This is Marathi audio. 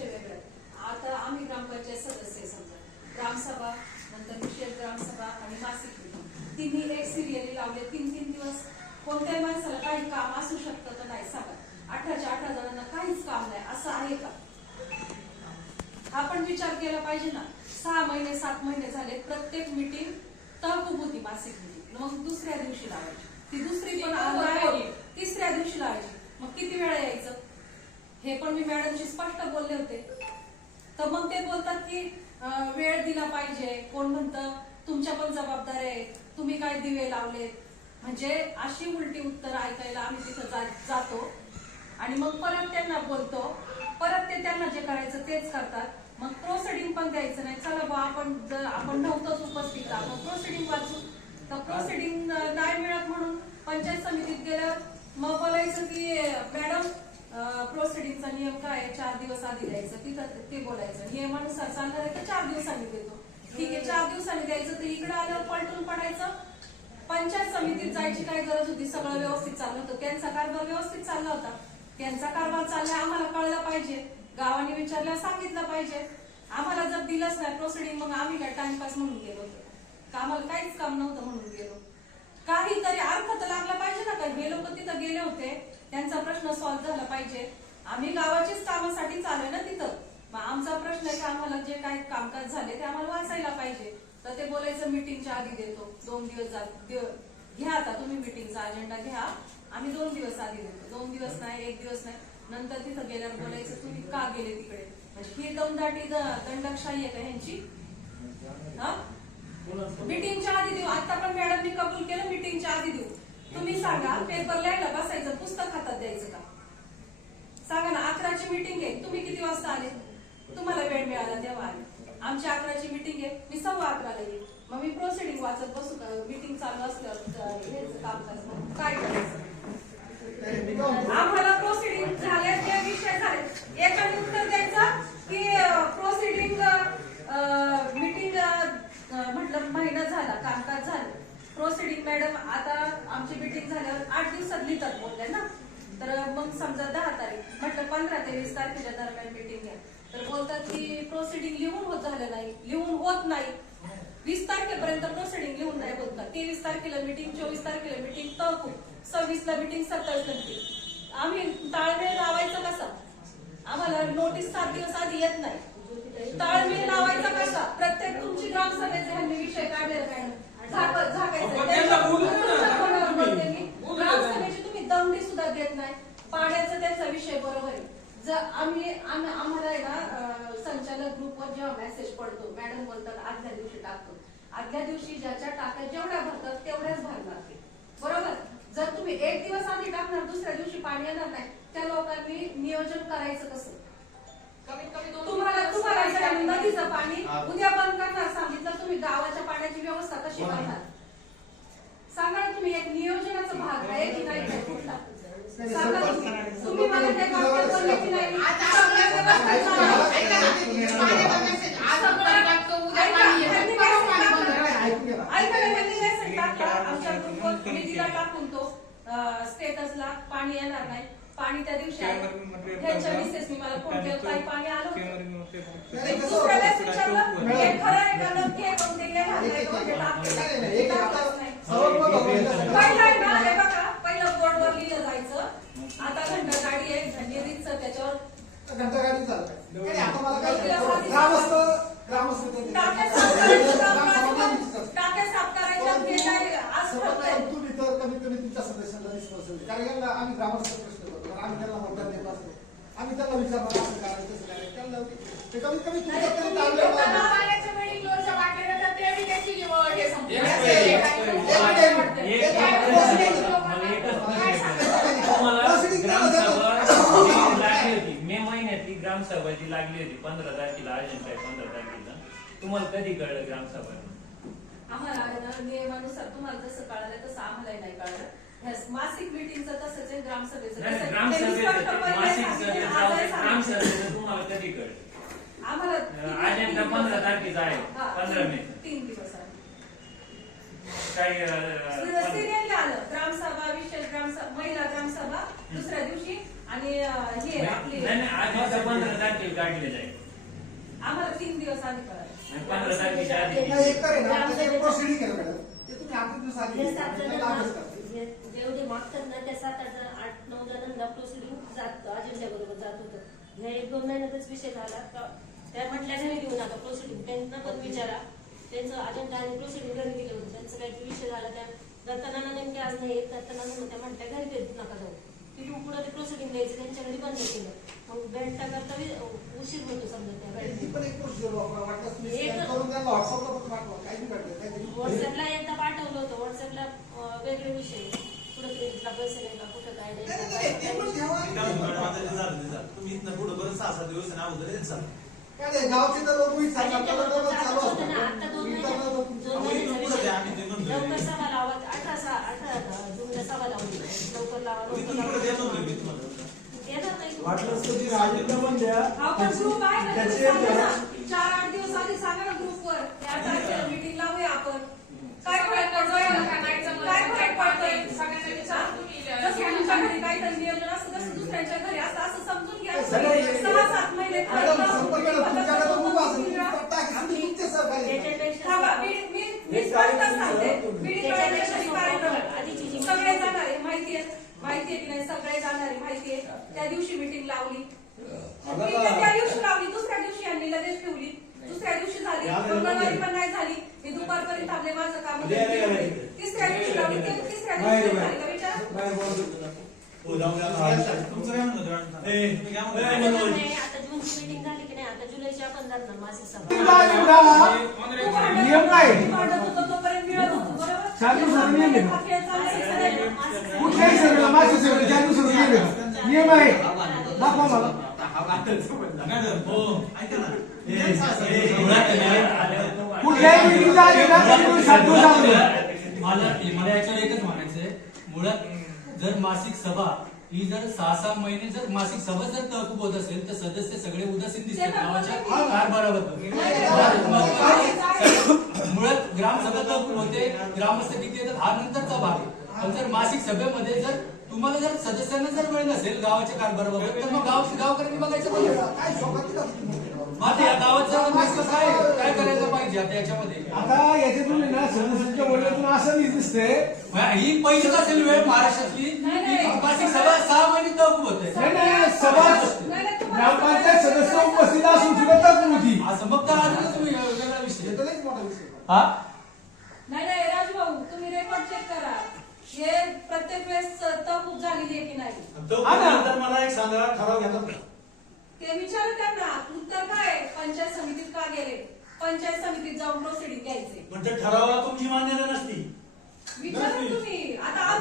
आहे. आता आम्ही ग्रामपंचायत सदस्य समजा. ग्रामसभा नंतर विशेष ग्रामसभा आणि मासिक meeting. तिन्ही एक सिरियली लावले. तीन तीन दिवस कोणत्याही माणसाला काही काम असू शकतं का नाही सांगा. अठराच्या अठरा जणांना काहीच काम नाही. असं आहे का? आपण विचार केला पाहिजे ना. सहा महिने सात महिने झाले. प्रत्येक मीटिंग तहकूब होती मासिक मीटिंग मग दुसऱ्या दिवशी लावायची. ती दुसरी पण तिसऱ्या दिवशी लावायची. मग किती वेळा यायचं? हे पण मी मॅडमशी स्पष्ट बोलले होते. तर मग ते बोलतात की वेळ दिला पाहिजे. कोण म्हणतं? तुमच्या पण जबाबदाऱ्या आहेत. तुम्ही काय दिवे लावले? म्हणजे अशी उलटी उत्तर ऐकायला आम्ही तिथं जातो. आणि मग परत त्यांना बोलतो. परत ते त्यांना जे करायचं तेच करतात. मग प्रोसिडिंग पण द्यायचं नाही. चला बा आपण जर आपण नव्हतंच उपस्थित आपण प्रोसिडिंग वाचू. तर प्रोसिडिंग नाही मिळत म्हणून पंचायत समितीत गेलं मग बोलायचं की मॅडम प्रोसिडिंगचा नियम काय आहे? चार दिवस आधी द्यायचं. तिथं ते बोलायचं. नियमानुसार चालणार आहे तर चार दिवसांनी देतो. ठीक आहे चार दिवसांनी द्यायचं तर इकडे आल्यावर पलटून पडायचं. पंचायत समितीत जायची काय गरज होती? सगळं व्यवस्थित चाललं होतं. त्यांचा कारभार व्यवस्थित चालला होता. त्यांचा कारभार चालला आम्हाला कळलं पाहिजे. गावाने विचारलं सांगितलं पाहिजे. आम्हाला जर दिलंच नाही प्रोसिडिंग मग आम्ही काय टाइमपास म्हणून गेलो होतो. का आम्हाला काहीच काम नव्हतं म्हणून गेलो. काहीतरी अर्थ तर लागला पाहिजे ना का हे लोक तिथं गेले होते. त्यांचा प्रश्न सॉल्व्ह झाला पाहिजे. आम्ही गावाच्याच कामासाठी चालू ना तिथं. मग आमचा प्रश्न आहे की आम्हाला जे काही कामकाज झाले ते आम्हाला वाचायला पाहिजे. तर ते बोलायचं मिटिंगच्या आधी देतो. दोन दिवस जा- घ्या आता तुम्ही मिटिंगचा अजेंडा घ्या. आम्ही दोन दिवस आधी देतो. दोन दिवस नाही एक दिवस नाही. नंतर तिथं गेल्यावर बोलायचं तुम्ही का गेले तिकडे. म्हणजे ही दमदाटी दंडकशाही आहे का ह्यांची? हा? मीटिंगच्या आधी देऊ. आता पण मॅडमनी कबूल केलं मीटिंगच्या आधी देऊ. तुम्ही सांगा पेपर लिहायला बसायचं पुस्तक हातात द्यायचं का? सांगा ना अकराची मीटिंग आहे. तुम्ही किती वाजता आले? तुम्हाला वेळ मिळाला तेव्हा आले. आमची अकराची मीटिंग आहे. मी सव्वा अकराला येईल. मग मी प्रोसिडिंग वाचत बसू का? मीटिंग चालू असल्यावर काम काय करायचं? आम्हाला प्रोसिडिंग झाले ते विषय झाले एकाने उत्तर द्यायचं की प्रोसिडिंग मीटिंग म्हटलं महिना झाला कामकाज झालं प्रोसिडिंग मॅडम आता आमची मिटिंग झाल्यावर आठ दिवसात लिहितात बोलल्या ना. तर मग समजा दहा तारीख म्हटलं पंधरा ते वीस तारखेच्या दरम्यान मिटिंग आहे. तर बोलतात की प्रोसिडिंग लिहून होत झालं नाही लिहून होत नाही. वीस तारखेपर्यंत प्रोसिडिंग लिहून नाही होत ना तेवीस तारखेला मिटिंग चोवीस तारखेला मिटिंग तहकूब. सव्वीस ला मीटिंग सत्तावीस मिटिंग आम्ही ताळमेळ लावायचा कसा? आम्हाला नोटीस सात दिवस आधी येत नाही. ताळमेळ लावायचा कसा? प्रत्येक तुमची ग्रामसभेचे ह्यांनी विषय काढलेला काय तुम्ही. दमडी सुद्धा देत नाही. पाण्याचा त्याचा विषय बरोबर आहे. जर आम्ही आम्ही- आम्हाला आहे ना संचालक ग्रुपवर जेव्हा मेसेज पडतो मॅडम बोलतात आदल्या दिवशी टाकतो. आदल्या दिवशी ज्याच्या टाक्या जेवढ्या भरतात तेवढ्याच भरणार ते. बरोबर? जर तुम्ही एक दिवस आधी टाकणार दुसऱ्या दिवशी पाणी येणार नाही त्या लोकांनी नियोजन करायचं कसं कमीत कमी दोन तुम्हाला दिवस तुम्हाला पाणी जर नदीचं पाणी हा. उद्या बंद करणार सांगितलं तुम्ही गावाच्या पाण्याची व्यवस्था कशी बरोबर. करणार सांगा ना तुम्ही एक नियोजनाचा भाग आहे की नाही ते कुठला? सांगा तुम्ही. तुम्ही मला ते वाक्य बोलले की नाही आता सगळ्या व्यवस्था चालू आहे. ऐका ना, पाण्याचा मेसेज आज आपण टाकतो, उद्या ऐका, पाणी येतं. ह्यांनी परत मेसेज पाणी टाकला. बंद करायचं. ऐका ना, ह्यांनी मेसेज टाकला आमच्या ग्रुपवर मी दिला टाकून तो स्टेटसला पाणी येणार नाही. पाणी त्या दिवशी आलं. ह्यांच्या मिसेसनी मला फोन केला ताई पाणी आलं. होतं दुसऱ्या वेळेस विचारलं हे खरं आहे का? नक्की आहे टाकलंय. नाही, नाही, एक- टाकलंच नाही. सर्व पहिलं आहे ना, हे बघा, पहिलं बोर्डवर लिहिलं जायचं आता घंटा गाडी आहे झंडेरीचं त्याच्यावर घंटागाडी चालतंय. नाही, आता मला काय तिला सांगायचं? साधी- ग्रामस्थ ग्रामस्थ ते- टाक्या साफ करायचं काम ग्रामसभा करायचं. टाक्या साफ करायचं हे काय आज ठरलंय. सर्वप्रथम तुम्ही तर कमीत कमी तुमच्या सदस्यांना रिस्पॉन्सिबिलिटी कारण यांना आम्ही ग्रामस्थ प्रश्न करतो कारण आम्ही त्यांना मतदान देत असतो आम्ही त्यांना विचारणार असं करायचं तसं करायचं त्यांना ते कमीत कमी नाही, तुमच्या तरी तुम्ही ताळमेळ लोकांना लावा. पाण्याच्या वेळी लोणच्या बाटल्या देतात, ते बी त्याची निवड हे संपलं. एक असं मिनिट, आहे. एक काय मिनिट. काय एक वाटतं? मिनिट. एक काय मिनिट. बोलायचं लोकांना? मला एकच प्रश्न काय आहे. सांगायचं? तुम्हाला Proceeding केलं ग्रामसभा जातं. जी लागली होती मे महिन्यातली ग्रामसभा जी लागली होती पंधरा तारखेला अजेंडा आहे पंधरा तारखेला तुम्हाला कधी कळलं ग्रामसभा आम्हाला ना, नियमानुसार तुम्हाला जसं कळालं तसं आम्हालाही नाही कळलं. मासिक मिटिंगचं तसंच आहे ग्रामसभेचं नाही, तसंच आहे. ग्रामसभेचं त्यांनी स्पष्टपणे मासिक सांगितलं, सभेचं आजही सांगितलं. ग्रामसभेचं तुम्हाला कधी कळलं? आम्हाला किती- अजेंडा तीन पंधरा दिवस- तारखेचा आहे हा, पंधरा मे. तीन दिवस आहे. अं, सिरियलला आलं ग्रामसभा विशेष ग्रामसभा महिला ग्रामसभा दुसऱ्या दिवशी. आणि अं, हे आपले नाही नाही पंधरा तारखेला काढलेलं आहे आम्हाला तीन दिवस आधी कळालं. जेवढे मागतात ना त्या सात आठ आठ नऊ जणांना प्रोसिडिंग जात अजेंडा बरोबर जात होतं. ह्या एक दोन महिन्यातच विषय झाला का त्या म्हटल्या घरी घेऊ नका प्रोसिडिंग त्यांना पण विचारा. त्यांचं अजेंडा आणि प्रोसिडिंग घरी गेले होते. त्यांचा काही विषय झाला. त्या दत्तनाना नेमके आज नाही येत. दत्तनाना त्या म्हटल्या घरी देत नका जाऊ. तिथून पुढे ते प्रोसिडिंग द्यायचं त्यांच्या घरी बंद केलं मग भेटता करता उशीर होतो समजा पण एक तुम्ही एक- scan करून त्यांना व्हॉट्सअपला पण पाठवा. काही व्हॉट्सअपला एकदा पाठवलं होतं व्हॉट्सअपला अं, वेगळे विषय कुठं क्रेडिटला पैसे नाही का कुठं काय नाही, नाही, नाही, ते पण ठेवा. काय नाही, गावचे तर लोक वीस चालू वीस लवकर सभा लावा अठरा सा- अठरा जूनला सभा लावली लवकर लावा लवकर लावा. देणार नाही तुम्ही. पण द्या पण ग्रुप आहे ना त्याची तुम्ही एक सांगा ना. जरा- चार आठ दिवस आधी सांगा ना ग्रुपवर या तारखेला मीटिंग लावूया आपण काय फरक पडतोय? काय फरक पडतोय सगळ्यांना विचारून तुम्ही, अं, जसं तुमच्या घरी काहीतरी नियोजन असतं तसं दुसऱ्यांच्या घरी असतं असं समजून घ्या सगळे- सहा सात महिने मॅडम, संपर्क करा. तुमच्याकडे तर खूप असेल. तुम्ही तुम्ही टाका. तुम्ही तुमचे सहकार्य करा. त्याच्यापेक्षा थांबा, मी मी मी एक स्पष्ट कार्यक्रम सांगते ठेवा. मी त्याच्यापेक्षा डिक्लेअरेशन सोपं कार्यक्रम होतं. आधीची जी सगळे जाणार माहिती आहे माहिती आहे की नाही सगळे जाणार माहिती आहे त्या दिवशी मीटिंग लावली त्या दिवशी लावली दुसऱ्या दिवशी यांनी लगेच ठेवली. दुसऱ्या दिवशी झाली मंगळवारी पण नाही झाली. मी दुपारपर्यंत थांबले माझं काम. तिसऱ्या दिवशी लावली ते तिसऱ्या दिवशी. झाली का विचार. हो मीटिंग झाली? की नाही आता सभा. नियम आहे. हा मॅडम, हो, ऐका ना. कुठल्याही ना. मला मला याच्यावर एकच म्हणायचंय मुळात जर मासिक सभा ही जर सहा सहा महिने जर मासिक सभा जर तहकूब होत असेल तर सदस्य सगळे उदासीन दिसतात गावाच्या कारभाराबद्दल मुळात ग्रामसभा तहकूब होते ग्रामस्थ किती येतात हा नंतरचा भाग आहे पण जर मासिक सभेमध्ये जर तुम्हाला जर सदस्यांना जर वेळ नसेल गावाच्या कारभाराबद्दल तर मग गाव गावकऱ्यांनी बघायचं बघा काय तुम्ही? आता या गावाचं नेमकं काय काय करायला पाहिजे आता याच्यामध्ये? आता याच्यातून आहे ना सदस्यांच्या बोलण्यातून असं नाही दिसतंय. ही पहिलीच असेल वेळ महाराष्ट्रातली. की सभा सहा महिने तहकूब होते नाही नाही सभा ग्रामपंचायत सदस्य उपस्थित असून सुद्धा तक होती असं मग तर अजूनच तुम्ही? वेगळा विषय. हे? मला एक सांगा ठराव घेतला का? ते विचारू त्यांना उत्तर काय? आहे? पंचायत समितीत का गेले? पंचायत समितीत जाऊन प्रोसिडिंग घ्यायचे. पण त्या ठरावाला तुमची मान्यता नसती. विचारू आता